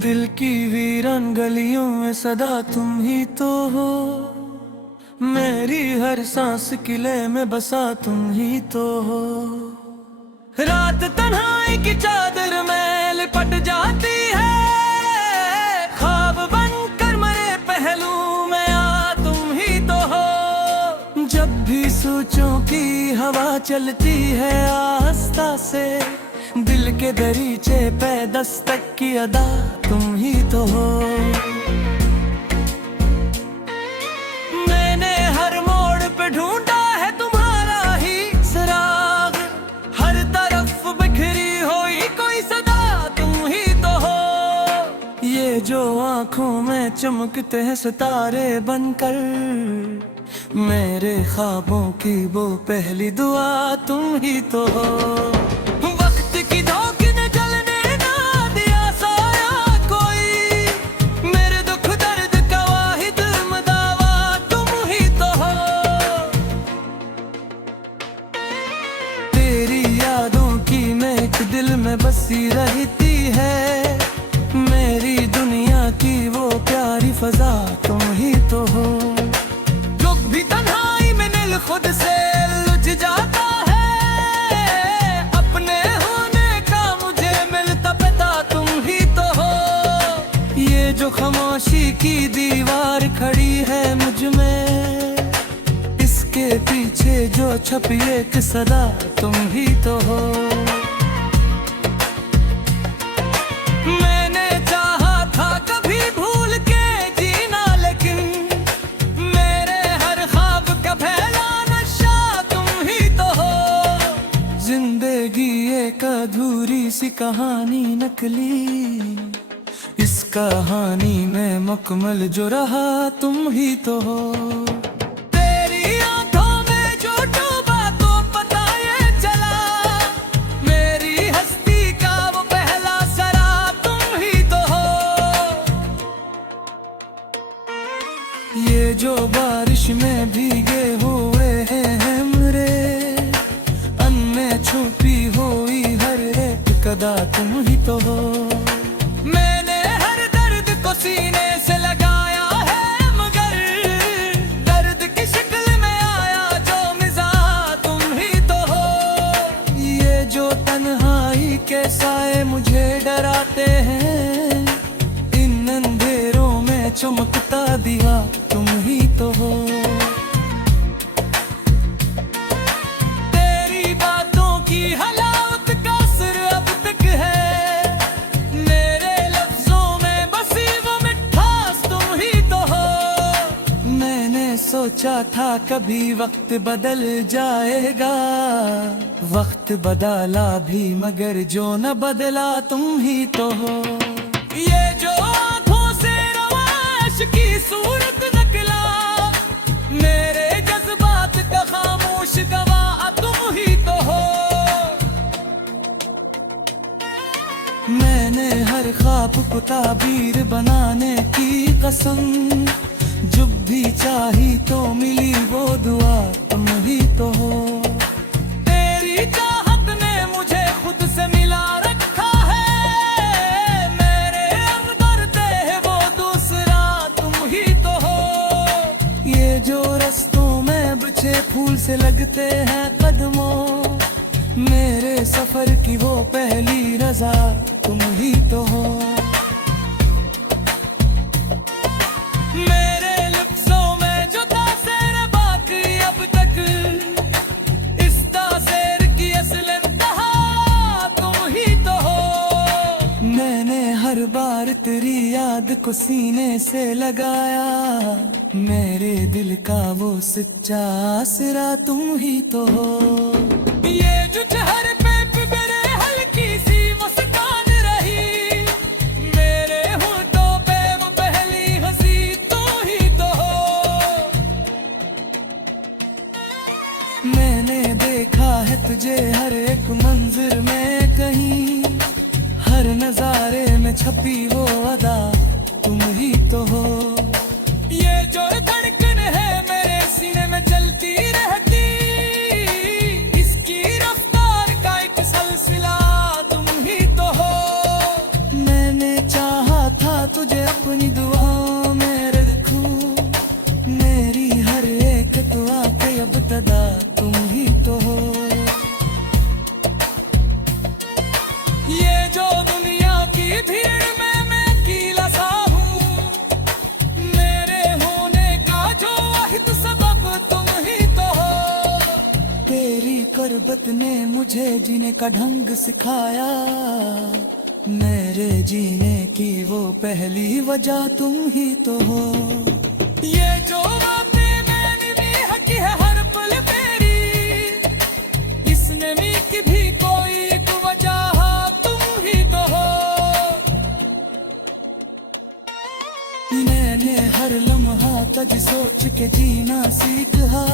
दिल की वीरान गलियों में सदा तुम ही तो हो। मेरी हर सांस किले में बसा तुम ही तो हो। रात तन्हाई की चादर में लिपट जाती है, ख्वाब बनकर मरे पहलू में आ तुम ही तो हो। जब भी सोचों की हवा चलती है आस्था से, दिल के दरीचे पे दस्तक की अदा तुम ही तो हो। मैंने हर मोड़ पे ढूंढा है तुम्हारा ही सुराग, हर तरफ बिखरी हुई कोई सदा तुम ही तो हो। ये जो आंखों में चमकते हैं सितारे बनकर, मेरे ख्वाबों की वो पहली दुआ तुम ही तो हो। दिल में बसी रहती है मेरी दुनिया की वो प्यारी फजा तुम ही तो हो। जो भी तन्हाई में दिल खुद से लुझ जाता है, अपने होने का मुझे मिलता पता तुम ही तो हो। ये जो खामोशी की दीवार खड़ी है मुझ में, इसके पीछे जो छपी एक सदा तुम ही तो हो। मैंने चाहा था कभी भूल के जीना, लेकिन मेरे हर ख्वाब का पहला नशा तुम ही तो हो। जिंदगी एक अधूरी सी कहानी नकली, इस कहानी में मुकम्मल जो रहा तुम ही तो हो। ये जो बारिश में भीगे हुए हैं हमरे, अन में छुपी हुई हर एक कदा तुम ही तो हो। मैंने हर दर्द को सीने से लगाया है, मगर दर्द की शक्ल में आया जो मिज़ा तुम ही तो हो। ये जो तन्हाई के साए मुझे डराते हैं, इन अंधेरों में चमकता दिया तुम ही तो हो। तेरी बातों की हलावत का असर अब तक है, मेरे लफ्जों में बसी वो मिठास तुम ही तो हो। मैंने सोचा था कभी वक्त बदल जाएगा, वक्त बदला भी मगर जो न बदला तुम ही तो हो। ये जो आंखों से रवाश की सूरत नकला, मेरे जज्बात का खामोश गवाह तुम ही तो हो। मैंने हर ख्वाब को ताबीर बनाने की कसम, जब भी चाही तो मिली वो दुआ तुम ही तो हो। तेरी चाहत ने मुझे खुद से मिला रखा है, मेरे अंदर थे वो दूसरा तुम ही तो हो। ये जो रस्तों में बिछे फूल से लगते हैं कदमों, मेरे सफर की वो पहली रजा तुम ही तो हो। मेरे लफ्जों में जो तासीर बाकी अब तक, इस तासीर की असल इंतहा तुम ही तो हो। मैंने हर बार तेरी याद को सीने से लगाया, मेरे दिल का वो सच्चा आसरा तुम ही तो हो। ये जो चेहरे पे मेरे हल्की सी मुस्कान रही, मेरे होठों पे वो पहली हंसी तुम ही तो हो। मैंने देखा है तुझे हर एक मंजिर में, कहीं हर नजारे में छपी वो अदा तुम ही तो हो। ये जो धड़कन है मेरे सीने में चलती रहती, इसकी रफ्तार का एक सिलसिला तुम ही तो हो। मैंने चाहा मुझे जीने का ढंग सिखाया। मेरे जीने की वो पहली वजह तुम ही तो हो। ये जो बातें मैंने भी की है हर पल मेरी, इसमें मी की भी कोई एक वजह तुम ही तो हो। मैंने हर लम्हा तज सोच के जीना सीखा।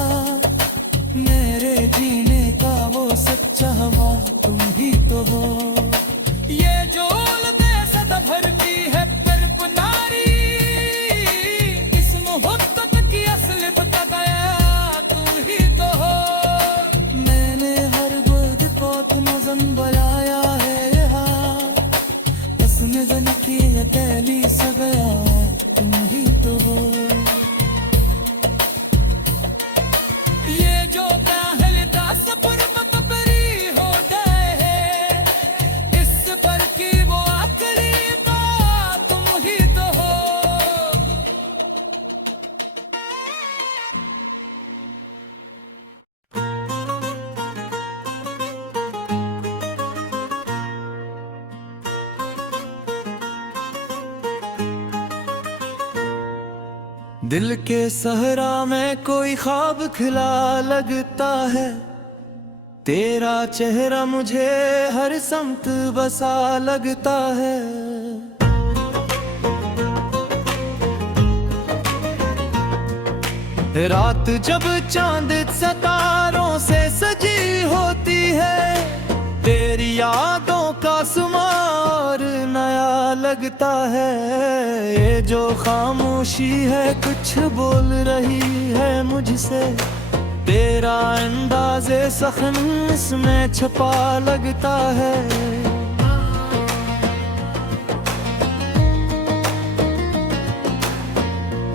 मेरे जीने का वो सच्चा हवा तुम ही तो हो। ये जो सदा भरती है तड़प नारी, इस मोहब्बत की असल बता गया तुम ही तो हो। मैंने हर वर्ड को तुम जन बनाया है यहाँ, इसमें जन की है पहली सा गया तुम ही तो हो। ये जो पहलता सफर बकबरी हो गए है, इस पर की वो आखिरी बात तुम ही तो हो। दिल के सहरा में कोई ख्वाब खिला लगता है, तेरा चेहरा मुझे हर समत बसा लगता है। रात जब चांद सितारों से सजी होती है, तेरी यादों का सुमार नया लगता है। ये जो खामोशी है कुछ बोल रही है मुझसे, तेरा अंदाज़े सखन इसमें छपा लगता है।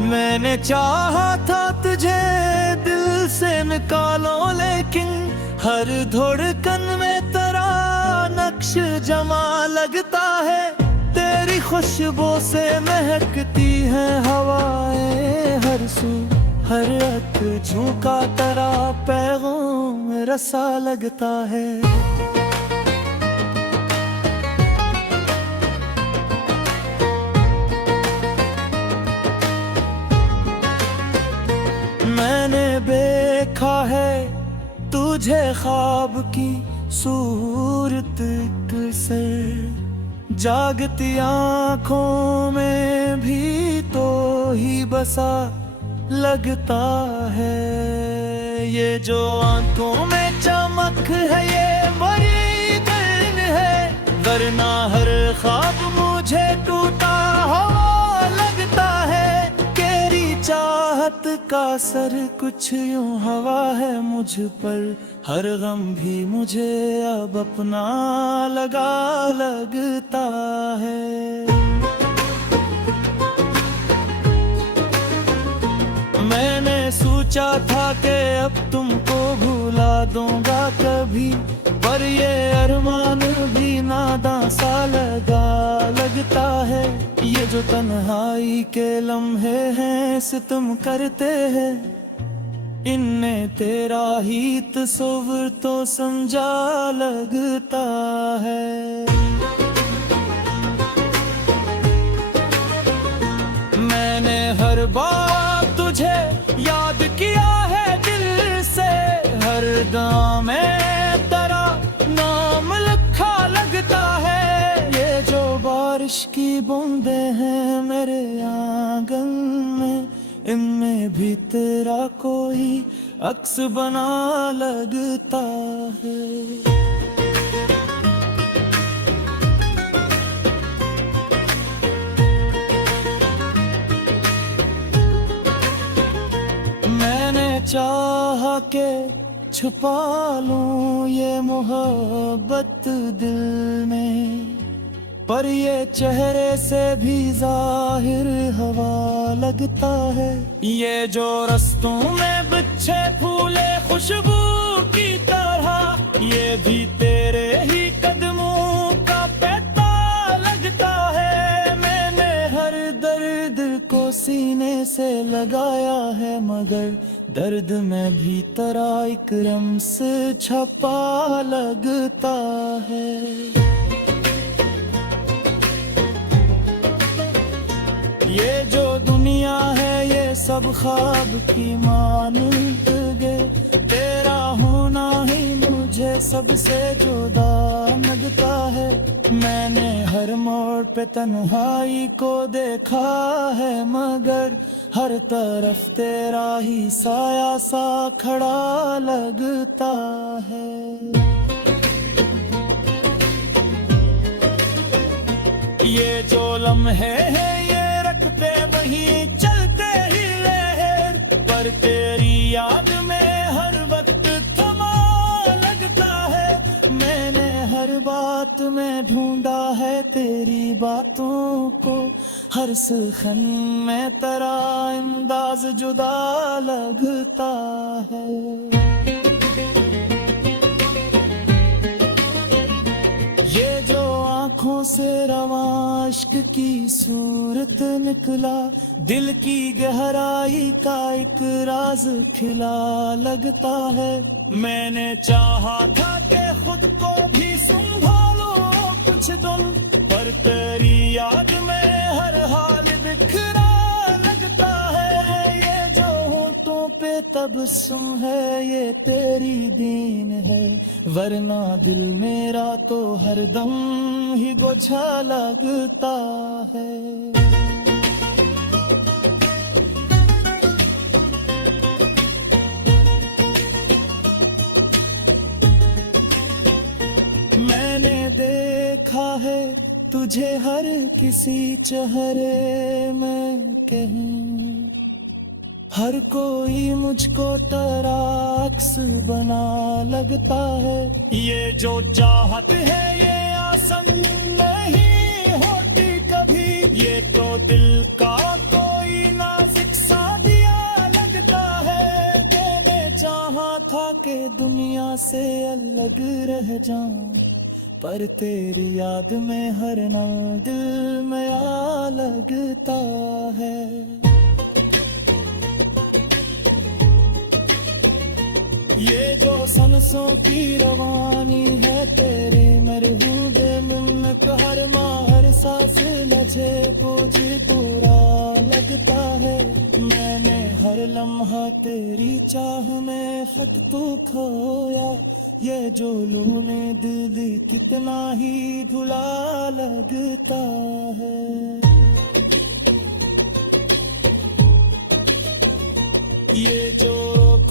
मैंने चाहा था तुझे दिल से निकालो, लेकिन हर धड़कन में तेरा नक्श जमा लगता है। तेरी खुशबू से महकती है हवाएं हर सू, हर रत झोंका तेरा पैगाम रसा लगता है। मैंने देखा है तुझे ख्वाब की सूरत से, जागती आँखों में भी तो ही बसा लगता है। ये जो आँखों में चमक है ये बड़ी दर्द है, वरना हर ख्वाब मुझे टूटा हुआ लगता है। तेरी चाहत का सर कुछ यूं हवा है मुझ पर, हर गम भी मुझे अब अपना लगा लगता है। मैंने सोचा था कि अब तुमको भुला दूंगा कभी, पर ये अरमान भी नादां सा लगता है। ये जो तन्हाई के लम्हे हैं सितम करते हैं, इनमें तेरा ही तस्वीर तो समझा लगता है। मैंने हर बार तुझे याद किया है दिल से, हर गाँव में तेरा नाम लिखा लगता है। ये जो बारिश की बूंदें हैं मेरे आंगन में, इनमें भी तेरा कोई अक्स बना लगता है। मैंने चाहा के छुपा लूं ये मोहब्बत दिल में, पर ये चेहरे से भी जाहिर हवा लगता है। ये जो रस्तों में बिछे फूले खुशबू की तरह, ये भी तेरे ही कदमों का पता लगता है। मैंने हर दर्द को सी सीने से लगाया है, मगर दर्द में भीतर एक रम्स छपा लगता है। ये जो दुनिया है ये सब ख्वाब की मानत गे, तेरा होना ही मुझे सबसे जुदा लगता है। मैंने हर मोड़ पे तन्हाई को देखा है, मगर हर तरफ तेरा ही साया सा खड़ा लगता है। ये जो लम्हे हैं ये रखते वही चलते ही लहर, पर तेरी याद में हर वक्त थमा लगता है। मैंने हर बात में ढूंढा है तेरी बातों को, हर सुखन में तेरा अंदाज जुदा लगता है। ये जो आँखों से रवां इश्क की सूरत निकला, दिल की गहराई का एक राज खिला लगता है। मैंने चाहा था कि खुद को भी संभालो कुछ दिन, पर तेरी याद में हर हाल बिखरा लगता है। ये जो होठों पे तबस्सुम है ये तेरी दीन है, वरना दिल मेरा तो हरदम ही बोझा लगता है। मैंने देखा है तुझे हर किसी चेहरे में कहीं, हर कोई मुझको तेरा अक्स बना लगता है। ये जो चाहत है ये आसान नहीं होती कभी, ये तो दिल का कोई नाजुक सा दिया लगता है। मैंने चाहा था कि दुनिया से अलग रह जाऊं, पर तेरी याद में हर नम दिल में आ लगता है। ये जो सांसों की रवानी है तेरे मरहूदे में, हर माह हर सांस लजे बोझ पूरा लगता है। मैंने हर लम्हा तेरी चाह में खत तू खोया, ये जो लूने दिल कितना ही धुला लगता है। ये जो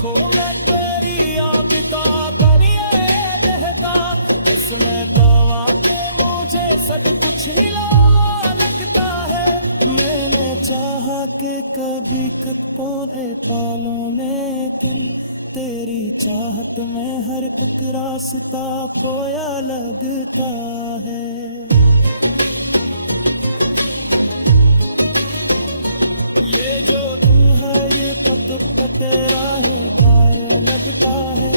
खो मैं तेरी आबिता करिए रहता, इसमें दवा के मुझे सब कुछ हिला लगता है। मैंने चाहा कि कभी खत पौधे पालूं, लेकिन तेरी चाहत में हर एक रास्ता पोया लगता है। ये जो तू है ये पत तेरा है पार लगता है,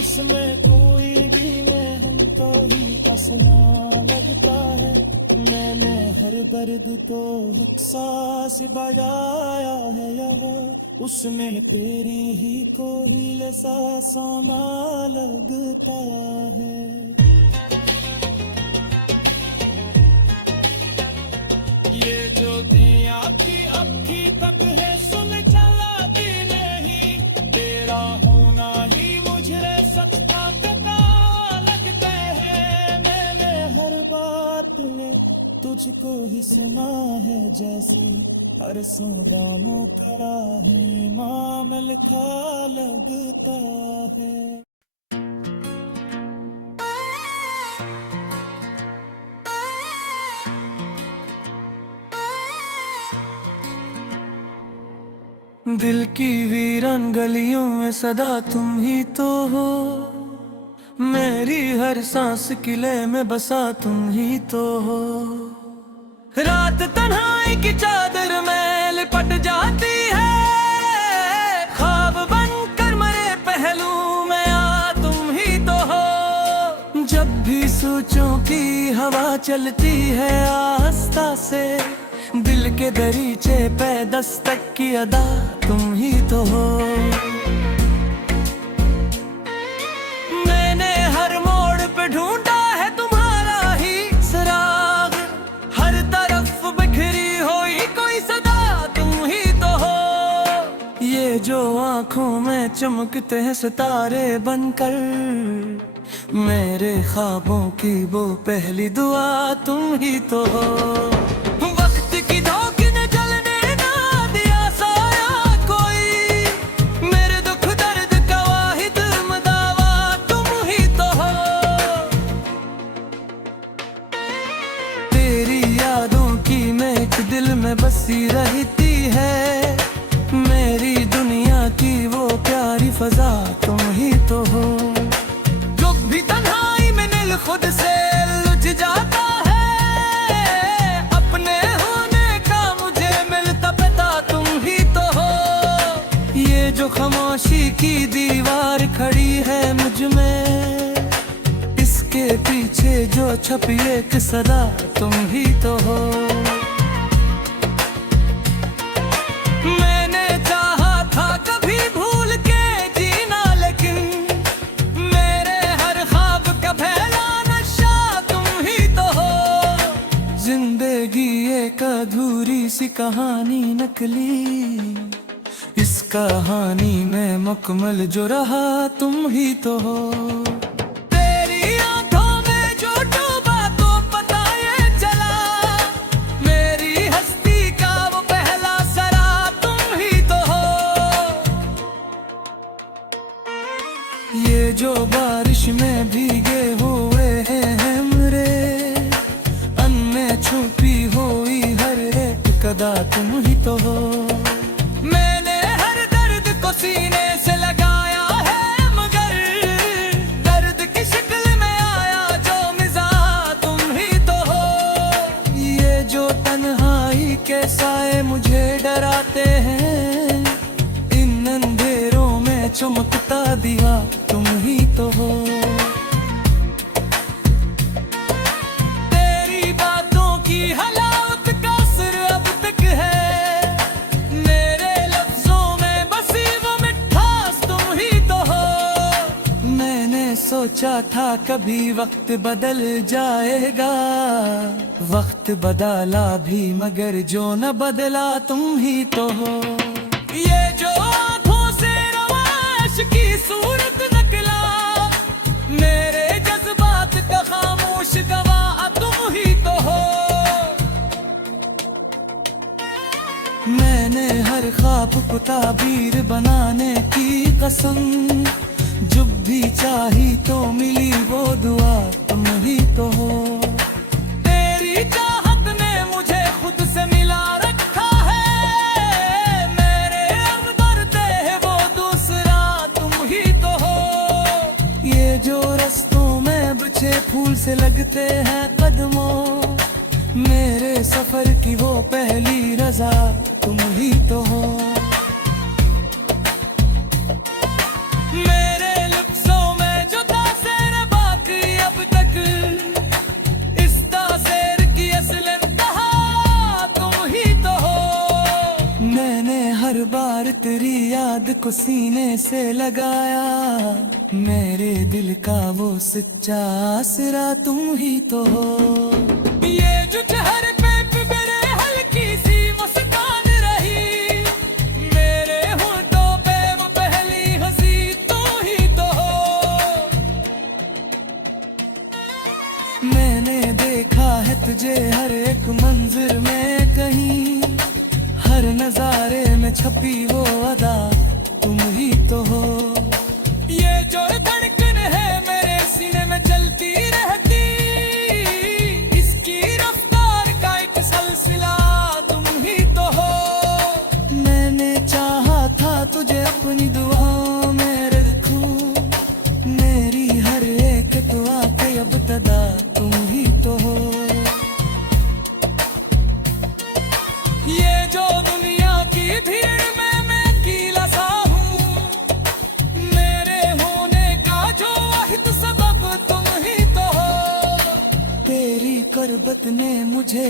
इसमें कोई भी नहीं तो ही हंसना लगता है। मैंने हर दर्द तो एक सांस बजाया है यहाँ, उसमें तेरी ही कोई लसा समा लगता है। ये जो दिया की अक्खी तक है सुन चला भी नहीं, तेरा होना ही मुझे सच्चा पता लगता है। मैंने हर बात में तुझको ही सुना है, जैसी हर सौदामों करा है माम लिखा लगता है। दिल की वीरान गलियों में सदा तुम ही तो हो, मेरी हर सांस किले में बसा तुम ही तो हो। रात तन्हाई की चादर में लिपट जाती है, ख्वाब बनकर मरे पहलू में आ तुम ही तो हो। जब भी सोचों की हवा चलती है आस्था से, दिल दिल के दरीचे पे दस्तक की अदा तुम ही तो हो। मैंने हर मोड़ पे ढूंढा है तुम्हारा ही सुराग, हर तरफ बिखरी हुई कोई सदा तुम ही तो हो। ये जो आंखों में चमकते हैं सितारे बनकर, मेरे ख्वाबों की वो पहली दुआ तुम ही तो हो। वक्त की धोखे ने जलने ना दिया साया कोई, मेरे दुख दर्द का वाहिद मदावा तुम ही तो हो। तेरी यादों की महक दिल में बसी रहती है, मेरी दुनिया की वो प्यारी फजा तुम ही तो हो। भी तन्हाई में दिल खुद से लुझ जाता है, अपने होने का मुझे मिलता पता तुम ही तो हो। ये जो खामोशी की दीवार खड़ी है मुझ में, इसके पीछे जो छपी एक सदा तुम ही तो हो। मैंने चाहा था कभी भूल के जीना, लेकिन जिंदगी एक अधूरी सी कहानी नकली, इस कहानी में मुकम्मल जो रहा तुम ही तो हो। तेरी आंखों में जो डूबा तो पता ये चला, मेरी हस्ती का वो पहला सरा तुम ही तो हो। ये जो बारिश में भीगे हुए हैं मेरे, छुपी हुई हर एक कदा तुम ही तो हो। मैंने हर दर्द को सीने से लगाया है, मगर दर्द की शक्ल में आया जो मिज़ा तुम ही तो हो। ये जो तन्हाई के साए मुझे डराते हैं, इन अंधेरों में चमकता दिया तुम ही तो हो। हालात का असर अब तक है, मेरे लफ्जों में बसी वो मिठास तुम ही तो हो। मैंने सोचा था कभी वक्त बदल जाएगा, वक्त बदला भी मगर जो न बदला तुम ही तो हो। ये जो आंखों से रवाश की सूरत निकला, मेरे जज्बात का खामोश गवाह तुम ही तो हो। मैंने हर ख्वाब को ताबीर बनाने की कसम, जब भी चाही तो मिली वो दुआ तुम ही तो हो। तेरी चाहत ने मुझे खुद से मिला रखा है, मेरे अंदर है वो दूसरा तुम ही तो हो। ये जो रस्तों में बिछे फूल से लगते हैं कदमों, मेरे सफर की वो पहली रजा तुम ही तो हो। मेरे लफ्जों में जो तासीर बाकी अब तक, इस तासीर की असल इंतहा तुम ही तो हो। मैंने हर बार तेरी याद को सीने से लगाया, मेरे दिल का वो सच्चा आसरा तुम ही तो हो। ये जो चेहरे पे मेरे हल्की सी मुस्कान रही, मेरे होठों पे वो पहली हंसी तू ही तो हो। मैंने देखा है तुझे हर एक मंजर में, कहीं हर नजारे में छपी वो अदा तुम ही तो हो। ये जो धड़कन है मेरे सीने में चलती रहती,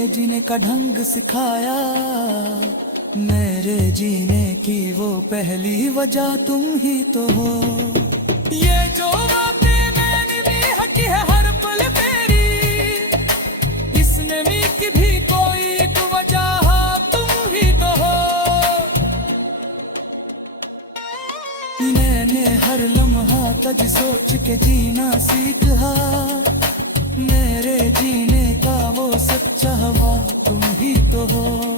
जीने का ढंग सिखाया, मेरे जीने की वो पहली वजह तुम ही तो हो। ये जो बातें मैंने भी हकी है हर पल मेरी, इसमें मी की भी कोई एक वजह तुम ही तो हो। मैंने हर लम्हा तज सोच के जीना सीखा, मेरे जीने का वो सच्चा हवा तुम ही तो हो।